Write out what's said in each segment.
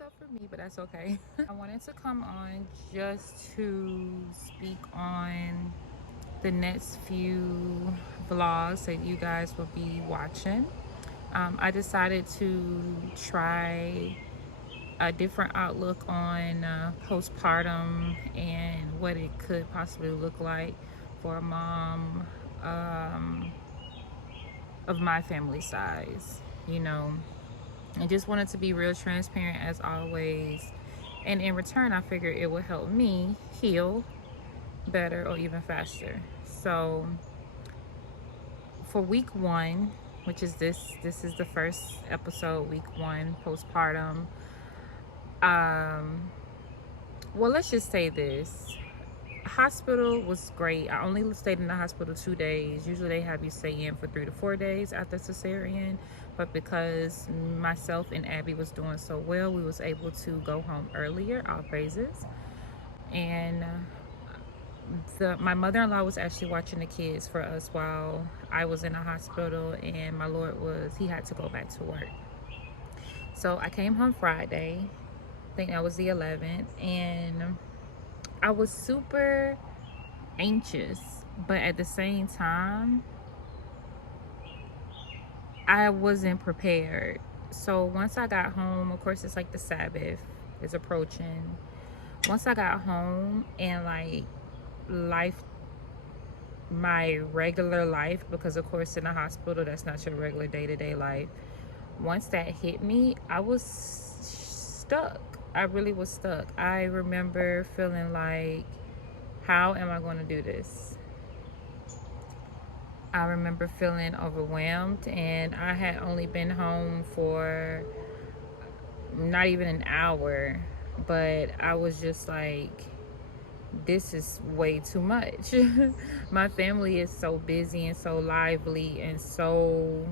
myself for me, but that's okay. I wanted to come on just to speak on the next few vlogs that you guys will be watching. I decided to try a different outlook on postpartum and what it could possibly look like for a mom um, of my family size, you know. I just wanted to be real transparent as always. And in return, I figured it would help me heal better or even faster. So for week one, which is this is the first episode, week one, postpartum. Um, well, let's just say this. Hospital was great. I only stayed in the hospital 2 days. Usually they have you stay in for 3 to 4 days after cesarean, but because myself and Abby was doing so well, we was able to go home earlier. All praises. And my mother-in-law was actually watching the kids for us while I was in the hospital, and my lord was he had to go back to work. So I came home Friday. I think that was the 11th, and I was super anxious, but at the same time, I wasn't prepared. So once I got home, of course, it's like the Sabbath is approaching. Once I got home and like life, my regular life, because of course in the hospital, that's not your regular day to day life. Once that hit me, I was stuck. I really was stuck. I remember feeling like, how am I going to do this? I remember feeling overwhelmed, and I had only been home for not even an hour, but I was just like, this is way too much. My family is so busy and so lively and so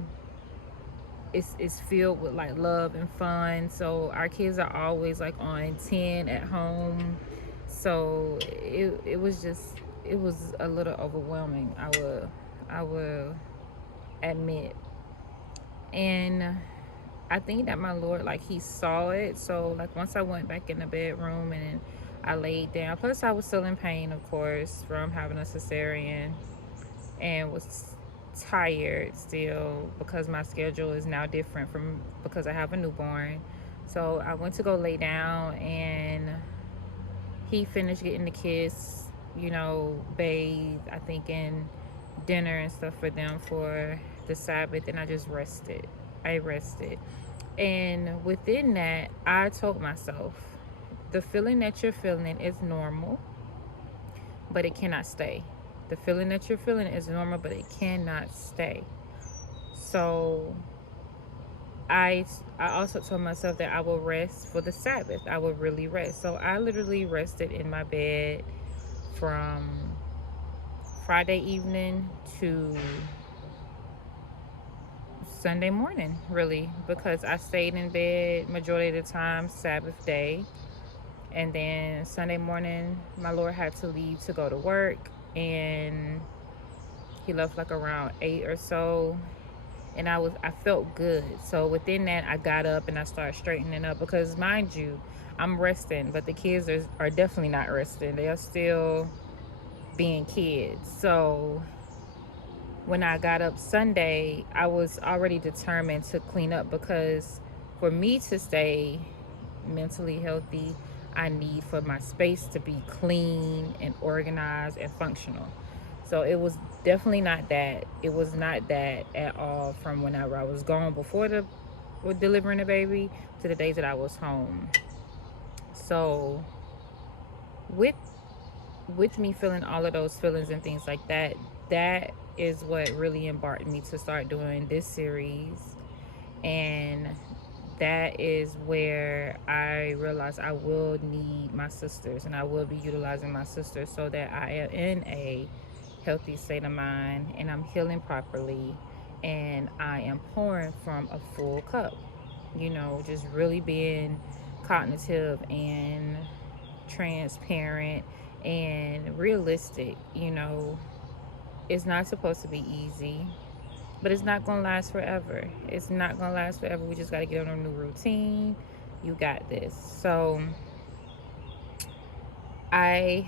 it's filled with like love and fun. So our kids are always like on 10 at home. So it was a little overwhelming. I will admit. And I think that my Lord, like, he saw it. So like once I went back in the bedroom and I laid down, plus I was still in pain, of course, from having a cesarean, and was tired still because my schedule is now different from because I have a newborn. So I went to go lay down, and he finished getting the kids, bathed, I think, in dinner and stuff for them for the Sabbath, and I just rested. I rested. And within that, I told myself, the feeling that you're feeling is normal, but it cannot stay. The feeling that you're feeling is normal, but it cannot stay. So I also told myself that I will rest for the Sabbath. I will really rest. So I literally rested in my bed from Friday evening to Sunday morning, really, because I stayed in bed majority of the time Sabbath day. And then Sunday morning, my Lord had to leave to go to work, and he left like around 8 or so. And I felt good. So within that, I got up and I started straightening up, because mind you, I'm resting, but the kids are definitely not resting. They are still being kids. So when I got up Sunday, I was already determined to clean up, because for me to stay mentally healthy, I need for my space to be clean and organized and functional. So it was definitely not that. It was not that at all from whenever I was gone before with delivering the baby to the days that I was home. So with me feeling all of those feelings and things like that, that is what really embarked me to start doing this series. And that is where I realized I will need my sisters, and I will be utilizing my sisters, so that I am in a healthy state of mind and I'm healing properly, and I am pouring from a full cup. Just really being cognitive and transparent and realistic. It's not supposed to be easy, but it's not gonna last forever. It's not gonna last forever. We just gotta get on a new routine, You got this. So I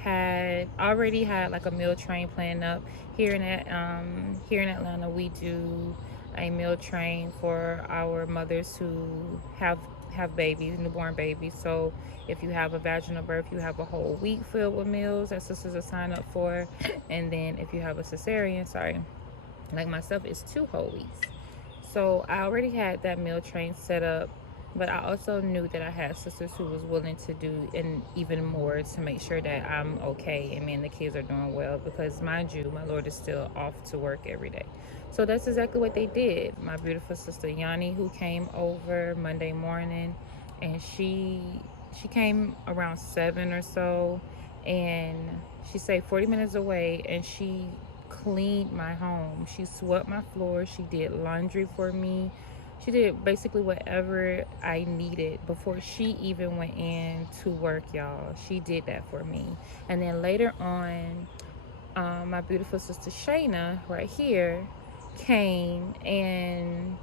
had already had like a meal train planned up here in Atlanta. We do a meal train for our mothers who have babies, newborn babies. So if you have a vaginal birth, you have a whole week filled with meals that sisters are signed up for. And then if you have a cesarean, like myself, it's 2 whole weeks. So I already had that meal train set up, but I also knew that I had sisters who was willing to do and even more to make sure that I'm okay and me and the kids are doing well, because mind you, my Lord is still off to work every day. So that's exactly what they did. My beautiful sister Yanni, who came over Monday morning, and she came around 7 or so, and she stayed 40 minutes away, and she cleaned my home. She swept my floor. She did laundry for me. She did basically whatever I needed before she even went in to work, y'all. She did that for me. And then later on, my beautiful sister Shayna, right here, came, and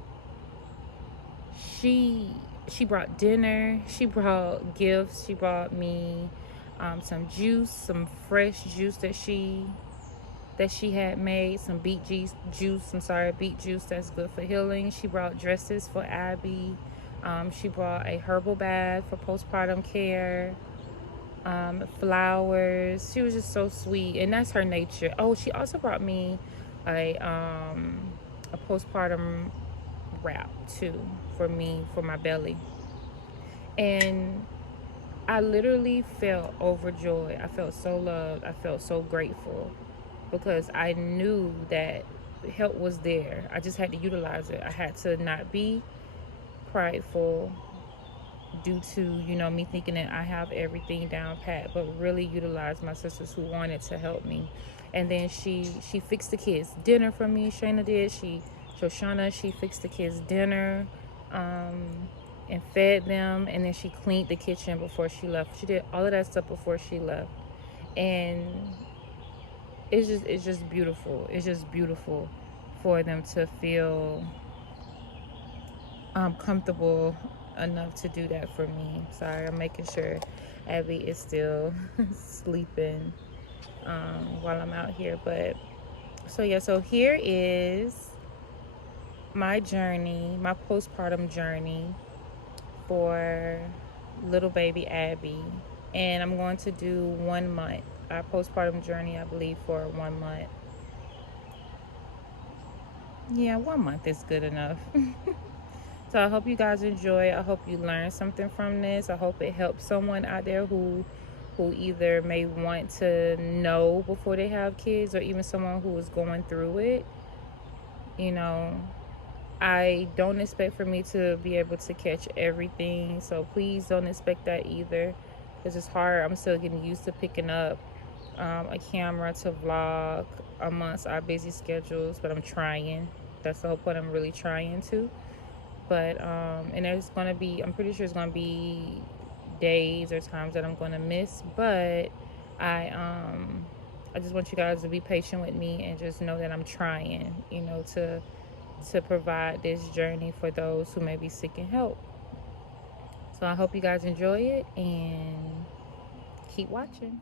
she she brought dinner. She brought gifts. She brought me some juice, some fresh juice that she had made, some beet juice that's good for healing. She brought dresses for Abby. She brought a herbal bath for postpartum care, flowers. She was just so sweet, and that's her nature. Oh, she also brought me a postpartum wrap too for me, for my belly. And I literally felt overjoyed. I felt so loved. I felt so grateful, because I knew that help was there. I just had to utilize it. I had to not be prideful due to, me thinking that I have everything down pat, but really utilize my sisters who wanted to help me. And then she fixed the kids dinner for me. Shayna did. Shoshana, she fixed the kids dinner and fed them, and then she cleaned the kitchen before she left. She did all of that stuff before she left. And it's just beautiful. It's just beautiful for them to feel comfortable enough to do that for me. Sorry, I'm making sure Abby is still sleeping while I'm out here. But so here is my journey, my postpartum journey for little baby Abby. And I'm going to do 1 month. Our postpartum journey, I believe, for 1 month. Yeah, 1 month is good enough. So I hope you guys enjoy. I hope you learn something from this. I hope it helps someone out there who either may want to know before they have kids, or even someone who is going through it. I don't expect for me to be able to catch everything, so please don't expect that either, because it's hard. I'm still getting used to picking up a camera to vlog amongst our busy schedules, but I'm trying. That's the whole point. I'm really trying to. But and there's gonna be, I'm pretty sure it's gonna be days or times that I'm gonna miss, but I just want you guys to be patient with me and just know that I'm trying, to provide this journey for those who may be seeking help. So I hope you guys enjoy it and keep watching.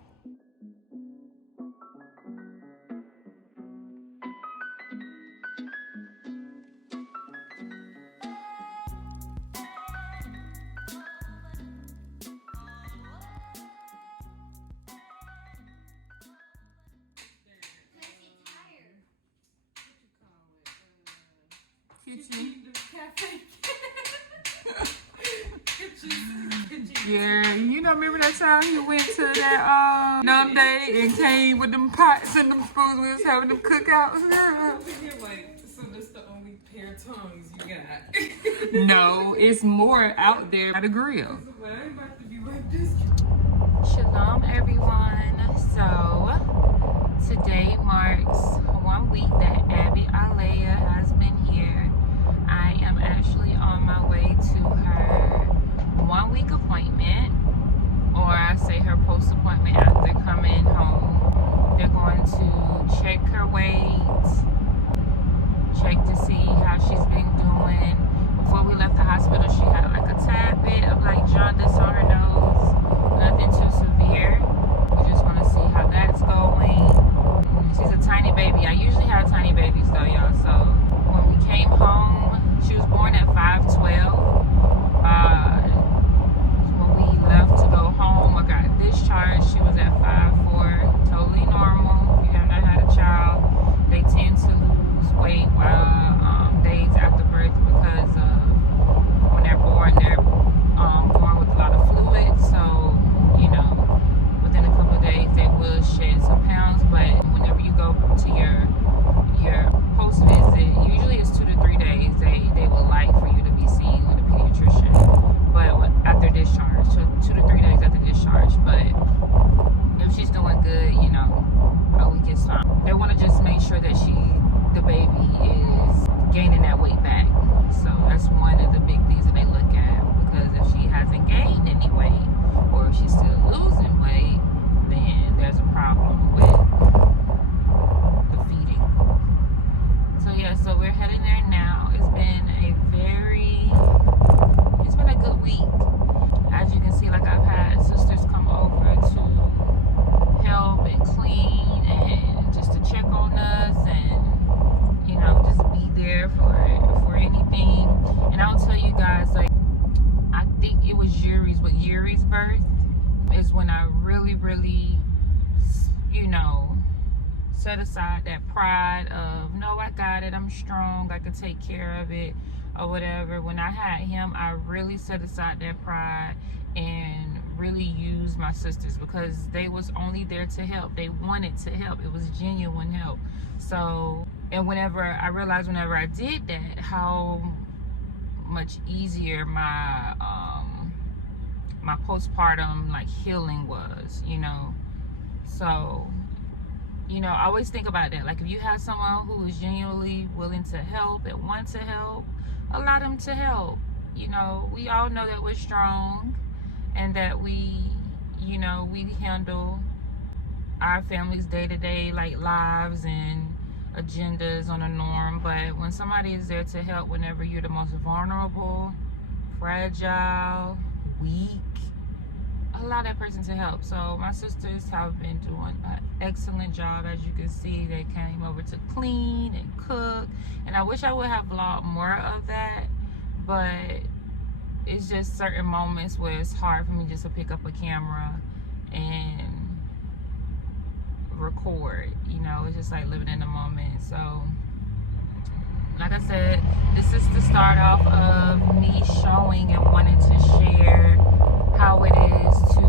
Yeah, remember that time you went to that numb day and came with them pots and them spoons, we was having them cookouts? So that's the only pair of tongues you got? No, it's more out there by the grill. I'm about to be like this. Shalom, everyone. So today marks 1 week that Abby Alea has been here. I am actually on my way to her 1 week appointment, or I say her post appointment after coming home. They're going to check her weight, check to see how she's been doing. Before we left the hospital, she had like a tad bit was Yuri's birth is when I really, you know, set aside that pride of, no, I got it, I'm strong, I can take care of it, or whatever. When I had him, I really set aside that pride and really used my sisters, because they was only there to help. They wanted to help. It was genuine help. So, and whenever I did that, how much easier my my postpartum like healing was, you know. So, you know, I always think about that. Like, if you have someone who is genuinely willing to help and want to help, allow them to help. You know, we all know that we're strong and that we, you know, we handle our family's day-to-day like lives and agendas on a norm. But when somebody is there to help whenever you're the most vulnerable, fragile, weak, allow that person to help. So my sisters have been doing an excellent job. As you can see, they came over to clean and cook, and I wish I would have vlogged more of that, but it's just certain moments where it's hard for me just to pick up a camera and record. You know, it's just like living in the moment. So like I said, this is the start off of me showing and wanting to share how it is to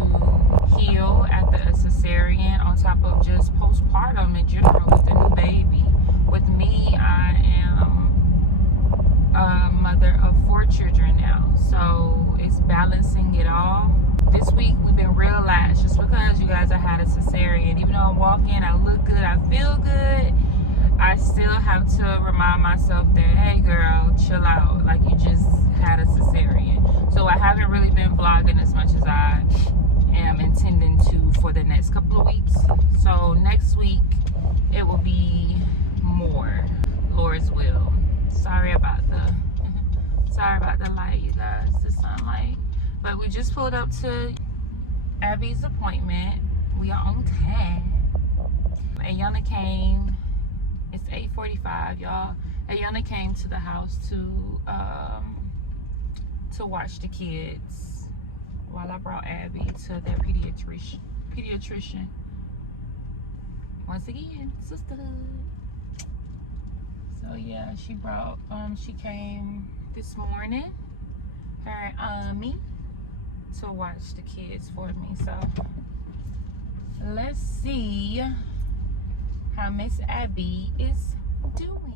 heal after a cesarean, on top of just postpartum in general with a new baby. With me, I am a mother of 4 children now, so it's balancing it all. This week we've been real lax, just because, you guys, I had a cesarean. Even though I walk in, I look good, I feel good, I still have to remind myself that, hey girl, chill out, like you just had a cesarean. So I haven't really been vlogging as much as I am intending to for the next couple of weeks. So next week it will be more, Lord's will. Sorry about the light, you guys, the sunlight. But we just pulled up to Abby's appointment. We are on time. Ayana came. It's 8:45, y'all. Ayana came to the house to watch the kids while I brought Abby to their pediatrician. Once again, sisterhood. So yeah, she came this morning, her and me, to watch the kids for me. So let's see how Miss Abby is doing.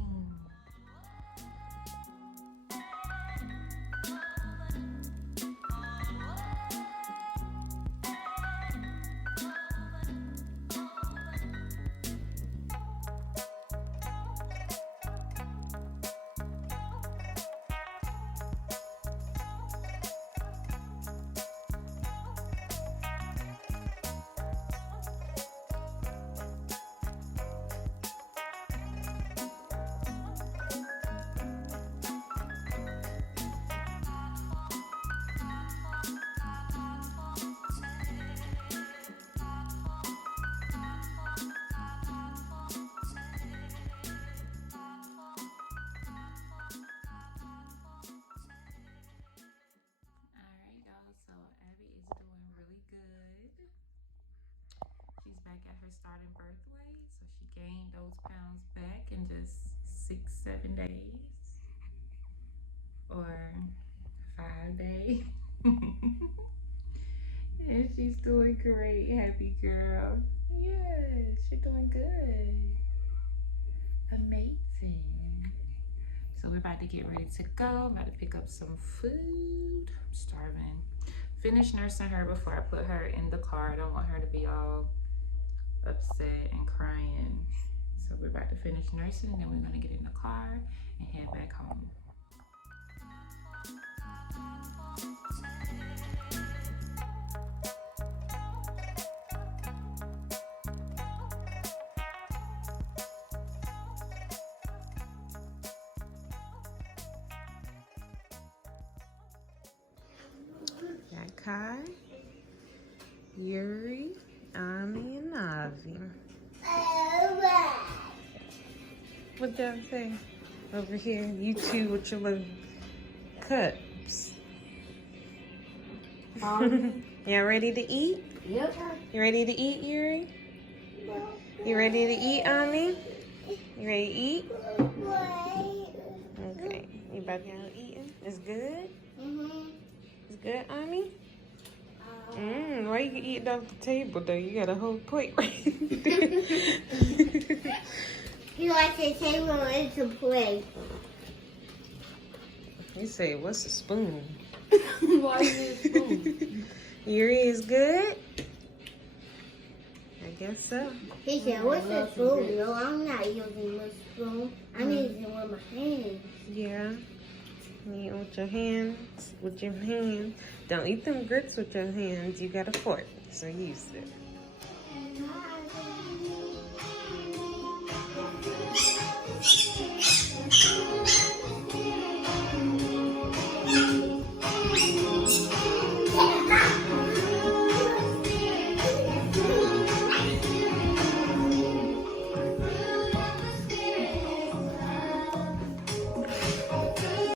At her starting birth weight, so she gained those pounds back in just 6-7 days or 5 days. And she's doing great. Happy girl. Yes, she's doing good. Amazing. So we're about to get ready to go. I'm about to pick up some food. I'm starving. Finish nursing her before I put her in the car. I don't want her to be all upset and crying. So we're about to finish nursing, and then we're gonna get in the car and head back home. Got Kai, Yuri, Ami, and Navi. What did I say? Over here, you two with your little cups. Y'all ready to eat? Yep. You ready to eat, Yuri? You ready to eat, Ami? You ready to eat? Okay. You about to go eating? It's good? It's good, Ami? Why you eating off the table, though? You got a whole plate right there. You like the table is a plate. You say, what's a spoon? Why is it a spoon? Yuri is good? I guess so. He said, what's a spoon? No, I'm not using a spoon. I'm using it with my hands. Yeah. You eat with your hands. With your hands. Don't eat them grits with your hands. You got a fork, so use it.